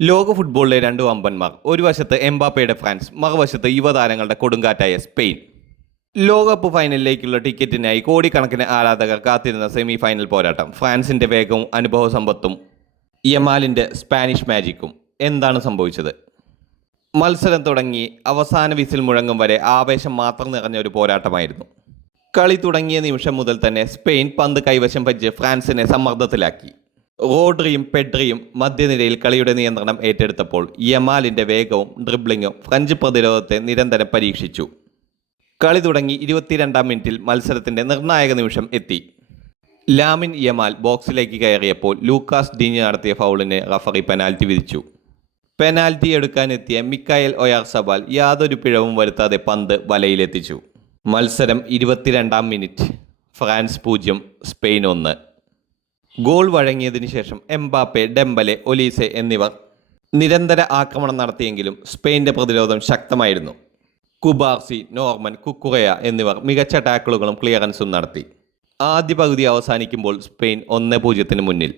ലോക ഫുട്ബോളിലെ രണ്ട് വമ്പന്മാർ, ഒരു വശത്ത് എംബാപ്പയുടെ ഫ്രാൻസ്, മറുവശത്ത് യുവതാരങ്ങളുടെ കൊടുങ്കാറ്റായ സ്പെയിൻ. ലോകകപ്പ് ഫൈനലിലേക്കുള്ള ടിക്കറ്റിനായി കോടിക്കണക്കിന് ആരാധകർ കാത്തിരുന്ന സെമി ഫൈനൽ പോരാട്ടം. ഫ്രാൻസിന്റെ വേഗവും അനുഭവ സമ്പത്തും യമാലിന്റെ സ്പാനിഷ് മാജിക്കും. എന്താണ് സംഭവിച്ചത്? മത്സരം തുടങ്ങി അവസാന വിസിൽ മുഴങ്ങും വരെ ആവേശം മാത്രം നിറഞ്ഞ ഒരു പോരാട്ടമായിരുന്നു. കളി തുടങ്ങിയ നിമിഷം മുതൽ തന്നെ സ്പെയിൻ പന്ത് കൈവശം വെച്ച് ഫ്രാൻസിനെ സമ്മർദ്ദത്തിലാക്കി. റോഡ്രിയും പെഡ്രിയും മധ്യനിരയിൽ കളിയുടെ നിയന്ത്രണം ഏറ്റെടുത്തപ്പോൾ യമാലിന്റെ വേഗവും ഡ്രിബ്ലിങ്ങും ഫ്രഞ്ച് പ്രതിരോധത്തെ നിരന്തരം പരീക്ഷിച്ചു. കളി തുടങ്ങി 22-ാം മിനിറ്റിൽ മത്സരത്തിന്റെ നിർണായക നിമിഷം എത്തി. ലാമിൻ യമാൽ ബോക്സിലേക്ക് കയറിയപ്പോൾ ലൂക്കാസ് ഡിഞ്ഞ് നടത്തിയ ഫൗളിന് റഫറി പെനാൽറ്റി വിധിച്ചു. പെനാൽറ്റി എടുക്കാനെത്തിയ മിക്കായൽ ഒയാർസബാൽ യാതൊരു പിഴവും വരുത്താതെ പന്ത് വലയിലെത്തിച്ചു. മത്സരം 22-ാം മിനിറ്റ്. France 0, Spain 1. ഗോൾ വഴങ്ങിയതിനു ശേഷം എംബാപ്പെ, ഡെംബലെ, ഒലീസെ എന്നിവർ നിരന്തര ആക്രമണം നടത്തിയെങ്കിലും സ്പെയിൻ്റെ പ്രതിരോധം ശക്തമായിരുന്നു. കുബാർസി, നോർമൻ, കുക്കുറയ എന്നിവർ മികച്ച ടാക്കിളുകളും ക്ലിയറൻസും നടത്തി. ആദ്യ പകുതി അവസാനിക്കുമ്പോൾ സ്പെയിൻ 1-0 മുന്നിൽ.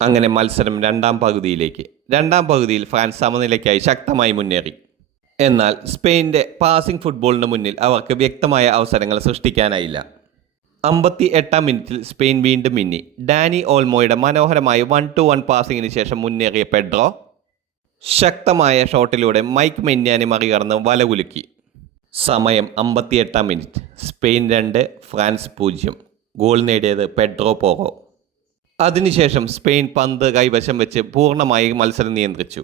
അങ്ങനെ മത്സരം രണ്ടാം പകുതിയിലേക്ക്. രണ്ടാം പകുതിയിൽ ഫ്രാൻസ് സമനിലയ്ക്കായി ശക്തമായി മുന്നേറി. എന്നാൽ സ്പെയിൻ്റെ പാസിംഗ് ഫുട്ബോളിന് മുന്നിൽ അവർക്ക് വ്യക്തമായ അവസരങ്ങൾ സൃഷ്ടിക്കാനായില്ല. 58-ാം മിനിറ്റിൽ സ്പെയിൻ വീണ്ടും മിന്നി. ഡാനി ഓൾമോയുടെ മനോഹരമായ 1-to-1 പാസിങ്ങിന് ശേഷം മുന്നേറിയ പെഡ്രോ ശക്തമായ ഷോട്ടിലൂടെ മൈക്ക് മെന്യാനെ മറികടന്ന് വലകുലുക്കി. സമയം 58-ാം മിനിറ്റ്. Spain 2, France 0. ഗോൾ നേടിയത് പെഡ്രോ പോറോ. അതിനുശേഷം സ്പെയിൻ പന്ത് കൈവശം വെച്ച് പൂർണ്ണമായി മത്സരം നിയന്ത്രിച്ചു.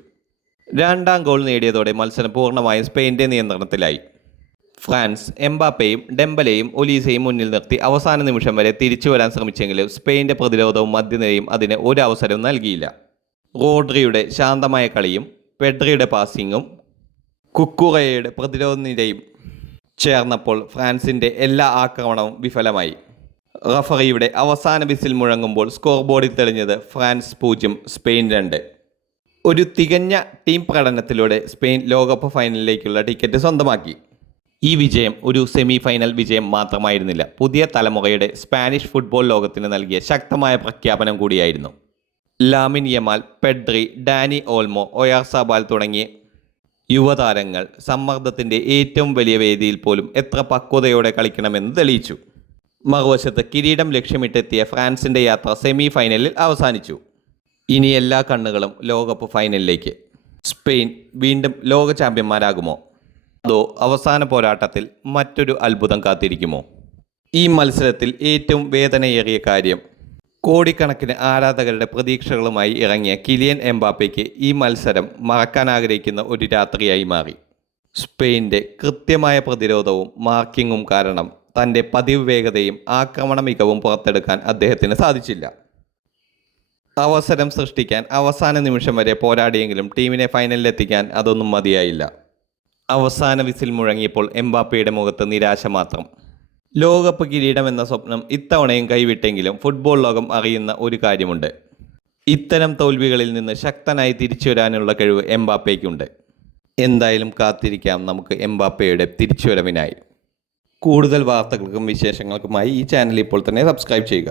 രണ്ടാം ഗോൾ നേടിയതോടെ മത്സരം പൂർണ്ണമായും സ്പെയിൻ്റെ നിയന്ത്രണത്തിലായി. ഫ്രാൻസ് എംബാപ്പയും ഡെംബലെയും ഒലീസയും മുന്നിൽ നിർത്തി അവസാന നിമിഷം വരെ തിരിച്ചു വരാൻ ശ്രമിച്ചെങ്കിലും സ്പെയിൻ്റെ പ്രതിരോധവും മധ്യനിരയും അതിന് ഒരു അവസരവും നൽകിയില്ല. റോഡ്രിയുടെ ശാന്തമായ കളിയും പെഡ്രിയുടെ പാസിങ്ങും കുക്കുറയുടെ പ്രതിരോധ നിരയും ചേർന്നപ്പോൾ ഫ്രാൻസിൻ്റെ എല്ലാ ആക്രമണവും വിഫലമായി. റഫറിയുടെ അവസാന വിസിൽ മുഴങ്ങുമ്പോൾ സ്കോർ ബോർഡിൽ തെളിഞ്ഞത് ഫ്രാൻസ് 0, സ്പെയിൻ 2. ഒരു തികഞ്ഞ ടീം പ്രകടനത്തിലൂടെ സ്പെയിൻ ലോകകപ്പ് ഫൈനലിലേക്കുള്ള ടിക്കറ്റ് സ്വന്തമാക്കി. ഈ വിജയം ഒരു സെമി ഫൈനൽ വിജയം മാത്രമായിരുന്നില്ല, പുതിയ തലമുറയുടെ സ്പാനിഷ് ഫുട്ബോൾ ലോകത്തിന് നൽകിയ ശക്തമായ പ്രഖ്യാപനം കൂടിയായിരുന്നു. Lamine Yamal, Pedri, Dani Olmo, Oyarzabal തുടങ്ങിയ യുവതാരങ്ങൾ സമ്മർദ്ദത്തിൻ്റെ ഏറ്റവും വലിയ വേദിയിൽ പോലും എത്ര പക്വതയോടെ കളിക്കണമെന്ന് തെളിയിച്ചു. മറുവശത്ത് കിരീടം ലക്ഷ്യമിട്ടെത്തിയ ഫ്രാൻസിൻ്റെ യാത്ര സെമി ഫൈനലിൽ അവസാനിച്ചു. ഇനി എല്ലാ കണ്ണുകളും ലോകകപ്പ് ഫൈനലിലേക്ക്. സ്പെയിൻ വീണ്ടും ലോക ചാമ്പ്യന്മാരാകുമോ? അതോ അവസാന പോരാട്ടത്തിൽ മറ്റൊരു അത്ഭുതം കാത്തിരിക്കുമോ? ഈ മത്സരത്തിൽ ഏറ്റവും വേദനയേറിയ കാര്യം, കോടിക്കണക്കിന് ആരാധകരുടെ പ്രതീക്ഷകളുമായി ഇറങ്ങിയ കിലിയൻ എംബാപ്പയ്ക്ക് ഈ മത്സരം മറക്കാൻ ആഗ്രഹിക്കുന്ന ഒരു രാത്രിയായി മാറി. സ്പെയിൻ്റെ കൃത്യമായ പ്രതിരോധവും മാർക്കിങ്ങും കാരണം തൻ്റെ പതിവ് വേഗതയും ആക്രമണ മികവും പുറത്തെടുക്കാൻ അദ്ദേഹത്തിന് സാധിച്ചില്ല. അവസരം സൃഷ്ടിക്കാൻ അവസാന നിമിഷം വരെ പോരാടിയെങ്കിലും ടീമിനെ ഫൈനലിലെത്തിക്കാൻ അതൊന്നും മതിയായില്ല. അവസാന വിസിൽ മുഴങ്ങിയപ്പോൾ എംബാപ്പയുടെ മുഖത്ത് നിരാശ മാത്രം. ലോകകപ്പ് കിരീടം എന്ന സ്വപ്നം ഇത്തവണയും കൈവിട്ടെങ്കിലും ഫുട്ബോൾ ലോകം അറിയുന്ന ഒരു കാര്യമുണ്ട്: ഇത്തരം തോൽവികളിൽ നിന്ന് ശക്തനായി തിരിച്ചു വരാനുള്ള കഴിവ് എംബാപ്പയ്ക്കുണ്ട്. എന്തായാലും കാത്തിരിക്കാം നമുക്ക് എംബാപ്പയുടെ തിരിച്ചുവരവിനായി. കൂടുതൽ വാർത്തകൾക്കും വിശേഷങ്ങൾക്കുമായി ഈ ചാനൽ ഇപ്പോൾ തന്നെ സബ്സ്ക്രൈബ് ചെയ്യുക.